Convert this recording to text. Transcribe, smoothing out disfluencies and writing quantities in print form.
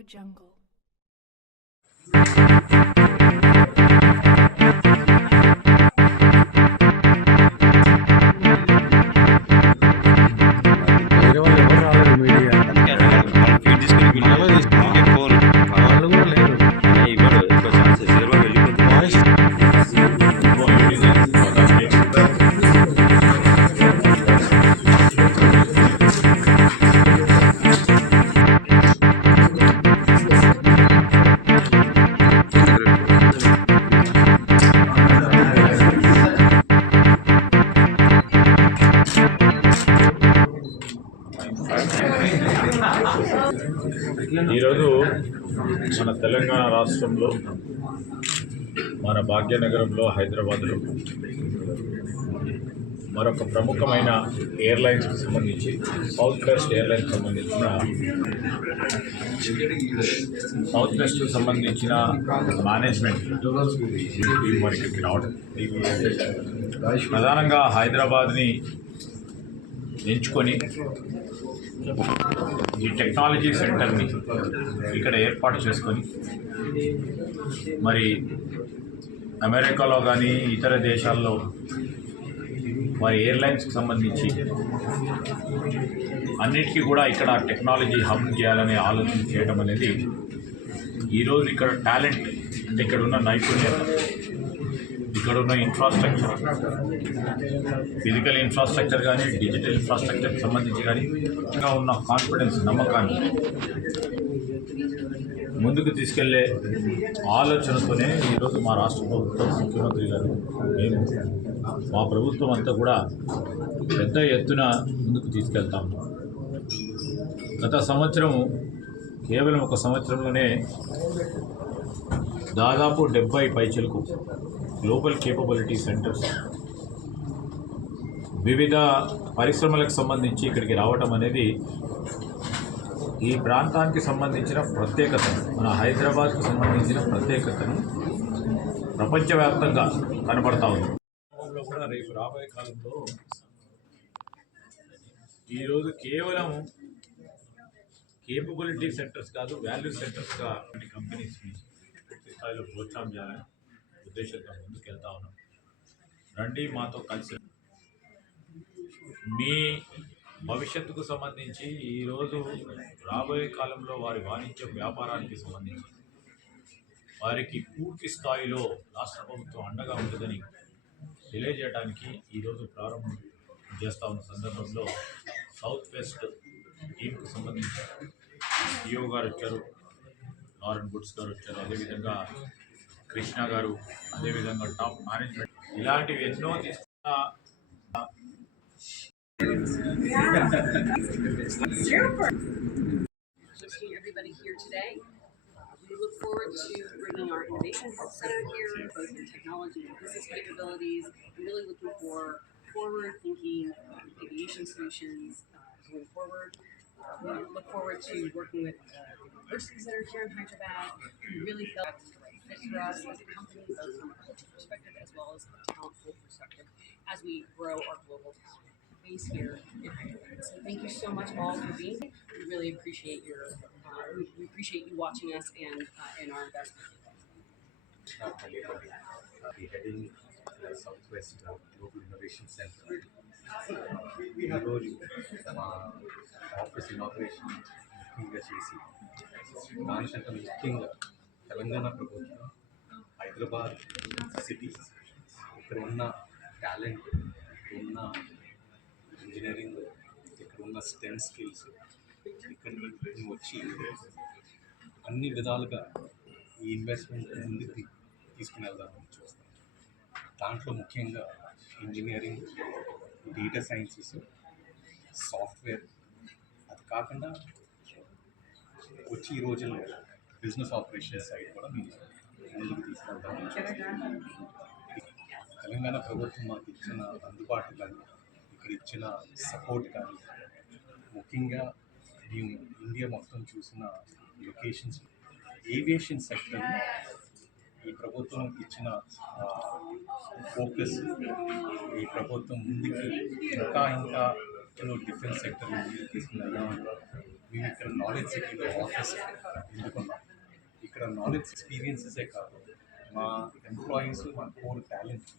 AudioJungle. వేరే వాళ్ళు ఎవరు రాలేదు మీడియా ఫీడ్ తీసుకుని మనలో వీళ్ళకి ఫోన్ వాళ్ళు కూడా లేరు ఇవ్వడు ఎక్కువ ఛాన్సెస్ ఎవరు వెళ్ళిపోతుంది వాయిస్ ఈరోజు మన తెలంగాణ రాష్ట్రంలో మన భాగ్యనగరంలో హైదరాబాద్లో మరొక ప్రముఖమైన ఎయిర్లైన్స్కి సంబంధించి సౌత్ వెస్ట్ ఎయిర్లైన్స్ సంబంధించిన మేనేజ్మెంట్ మరి ఇక్కడికి రావడం ప్రధానంగా హైదరాబాద్ని ఎంచుకొని ఈ టెక్నాలజీ సెంటర్ని ఇక్కడ ఏర్పాటు చేసుకొని మరి అమెరికాలో కానీ ఇతర దేశాల్లో మరి ఎయిర్లైన్స్కి సంబంధించి అన్నిటికీ కూడా ఇక్కడ టెక్నాలజీ హబ్ చేయాలనే ఆలోచన చేయడం అనేది ఈరోజు ఇక్కడ టాలెంట్ అంటే ఇక్కడ ఉన్న నైపుణ్యత ఇక్కడ ఉన్న ఇన్ఫ్రాస్ట్రక్చర్ ఫిజికల్ ఇన్ఫ్రాస్ట్రక్చర్ కానీ డిజిటల్ ఇన్ఫ్రాస్ట్రక్చర్కి సంబంధించి కానీ ఇంకా ఉన్న కాన్ఫిడెన్స్ నమ్మకాన్ని ముందుకు తీసుకెళ్లే ఆలోచనతోనే ఈరోజు మా రాష్ట్ర ప్రభుత్వం ముఖ్యమంత్రి గారు మేము మా ప్రభుత్వం అంతా కూడా పెద్ద ఎత్తున ముందుకు తీసుకెళ్తాము. గత సంవత్సరం కేవలం ఒక సంవత్సరంలోనే దాదాపు 70 పైచలకు గ్లోబల్ కేపబిలిటీ సెంటర్స్ వివిధ పరిశ్రమలకు సంబంధించి ఇక్కడికి రావడం అనేది ఈ ప్రాంతానికి సంబంధించిన ప్రత్యేకత, మన హైదరాబాద్కు సంబంధించిన ప్రత్యేకతను ప్రపంచవ్యాప్తంగా కనబడతా ఉంది. కూడా రేపు రాబోయే కాలంలో ఈరోజు కేవలం కేపబిలిటీ సెంటర్స్ కాదు, వాల్యూ సెంటర్స్గా కంపెనీస్ని పూర్తి స్థాయిలో ప్రోత్సాహం చేయాలని ఉద్దేశంగా ముందుకు వెళ్తా ఉన్నాం. రండి మాతో కలిసి మీ భవిష్యత్తుకు సంబంధించి ఈరోజు రాబోయే కాలంలో వారి వాణిజ్య వ్యాపారానికి సంబంధించి వారికి పూర్తి స్థాయిలో రాష్ట్ర ప్రభుత్వం అండగా ఉంటుందని తెలియజేయడానికి ఈరోజు ప్రారంభం చేస్తూ ఉన్న సందర్భంలో సౌత్ వెస్ట్ టీంకు సంబంధించి ఈఓ గారు వచ్చారు, లారెన్ గుడ్స్ గారు వచ్చారు, అదేవిధంగా కృష్ణ గారు, అదేవిధంగా టాప్ మేనేజ్మెంట్ ఇలాంటివి ఎన్నో తీసుకున్న everybody here today. We look forward to bringing our innovation center here, both in technology and business capabilities, and really looking for forward-thinking aviation solutions going forward. We look forward to working with universities that are here in Hyderabad. We really felt it was the right fit for us as a company, both from a culture perspective as well as a talent pool perspective, as we grow our global talent base here in Hyderabad. So thank you so much all for being here. We really appreciate we appreciate you watching us and our investment. The heading Southwest Global Innovation Center. ఈరోజు మా office inauguration ముఖ్యంగా చేసి దానికంటే ముఖ్యంగా తెలంగాణ ప్రభుత్వం Hyderabad city ఇక్కడ ఉన్న talent, ఇక్కడ ఉన్న ఇంజనీరింగ్, ఇక్కడ ఉన్న స్టెమ్ స్కిల్స్ ఇక్కడికి వచ్చి అన్ని విధాలుగా ఈ ఇన్వెస్ట్మెంట్ ముందుకు తీసుకుని వెళ్దామని చూస్తాం. దాంట్లో ముఖ్యంగా ఇంజనీరింగ్, డేటా సైన్సెస్, సాఫ్ట్వేర్, అది కాకుండా వచ్చి ఈ రోజుల్లో బిజినెస్ ఆపరేషన్ సైడ్ కూడా మేము ముందుకు తీసుకెళ్తాము. తెలంగాణ ప్రభుత్వం మాకు ఇచ్చిన అందుబాటు కానీ ఇక్కడ ఇచ్చిన సపోర్ట్ కానీ ముఖ్యంగా మేము ఇండియా మొత్తం చూసిన లొకేషన్స్ ఏవియేషన్ సెక్టర్ ఈ ప్రభుత్వం ఇచ్చిన ఫోకస్, ఈ ప్రభుత్వం ముందుకి ఇంకా డిఫెన్స్ సెక్టర్ ముందుకు తీసుకుని మేము ఇక్కడ నాలెడ్జ్ సిటీలో ఆఫీస్ ఎందుకున్నాం. ఇక్కడ నాలెడ్జ్ ఎక్స్పీరియన్సెసే కాదు, మా ఎంప్లాయీస్ మా కోర్ టాలెంట్